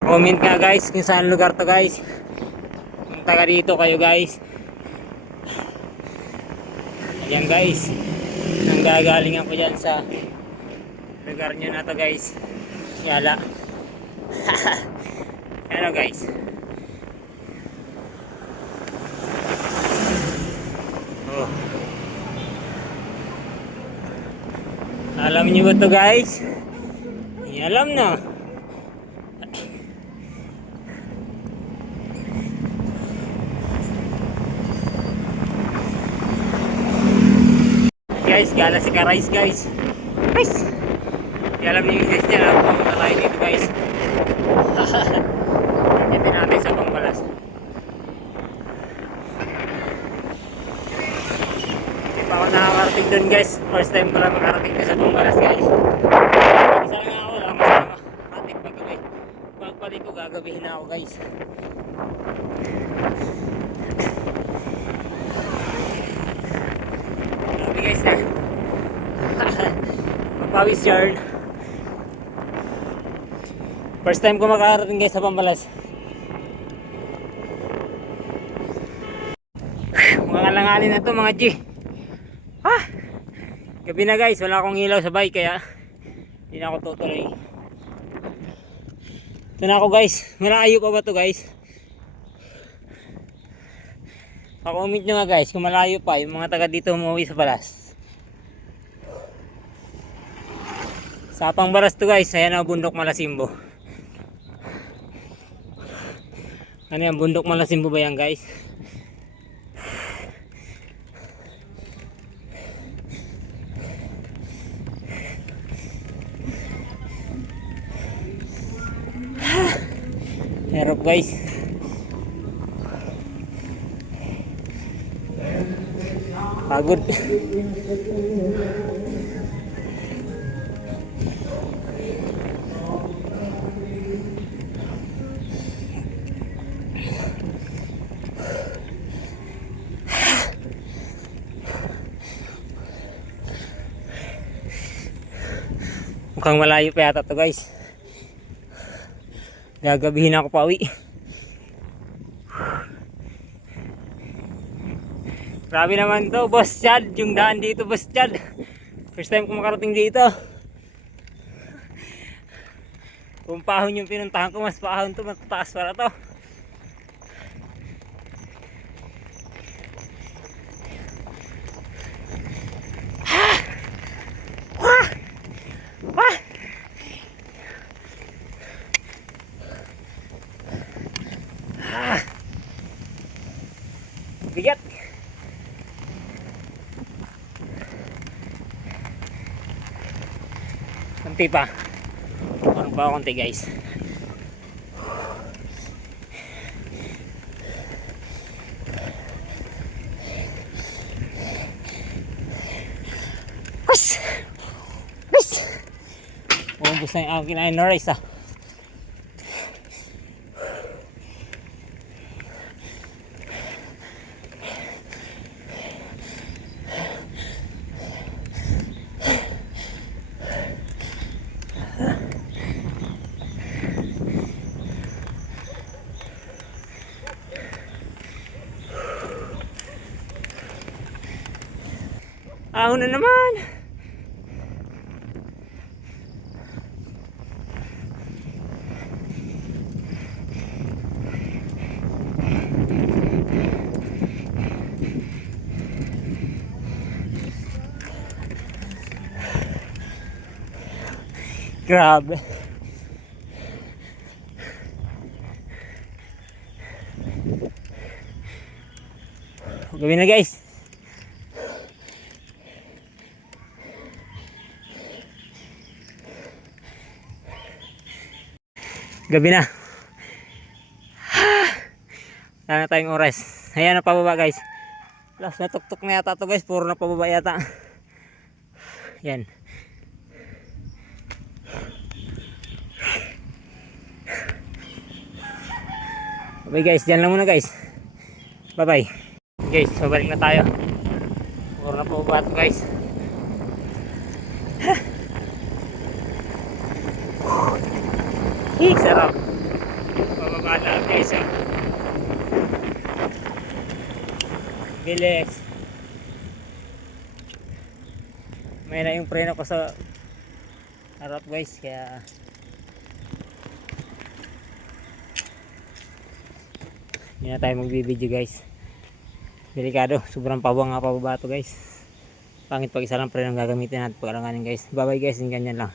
Comment nga guys kung saan lugar to guys. Kung taga dito kayo guys. Ayan guys. Nanggagaling ako dyan sa lugar nyo na to guys. Yala. Ano guys. Oh. Alam niyo ba to guys? Alam na. Guys, gala si Karais guys. Guys. Alam niyo guys niya, pumunta tayo dito guys. Ito natin sa Pambalas. Hindi pa ako nakakarating doon guys. First time ko lang makarating doon sa Pambalas guys. Isa lang ako, wala akong kasama. Atik paggabi. Pagpalik ko, gagabihin na ako guys. Grabe guys na. Magpawis yarn. First time ko makarating guys sa Pambalas. Mga kalanganin na to mga G. Gabi na guys, wala akong ilaw sa bike kaya hindi na ako tutuloy. Ito na ako guys. Malayo pa ba to guys? Pa-comment nyo nga guys kung malayo pa yung mga taga dito umuwi sa Balas. Sa Pambalas to guys. Ayan ang bundok Malasimbo. Ano yan, bundok Malasimbo ba yan guys? Hirap guys. Pagod. Mukhang malayo pa yata to guys. Gagabihin ako pa uwi. Grabe naman to Boss Chad. Yung daan dito Boss Chad. First time ko makarating dito. Kung pahon yung pinuntahan ko, mas pahon to, mas taas para to. Bigat. Konti pa. Parang pa konti guys. Ubus na yung aking kinain na rice ah. Ahon na naman. Grabe. Gawin na guys. Gabi na. Wala na tayong oras. Ayan na pababa guys. Plus natuktok na yata to guys. Puro na pababa yata. Yan. Okay guys, dyan lang muna guys. Bye bye. Guys, babalik na tayo. Puro na pababa to guys. Sarap. Pababa lang guys. Oh. Bilis. May na yung preno ko sa harap guys. Kaya hindi na tayo magbibideo guys. Delikado. Sobrang pabang nga pababa to guys. Pangit pag isa lang preno ang gagamitin natin pag alanganin guys. Bye bye guys. Ganyan lang.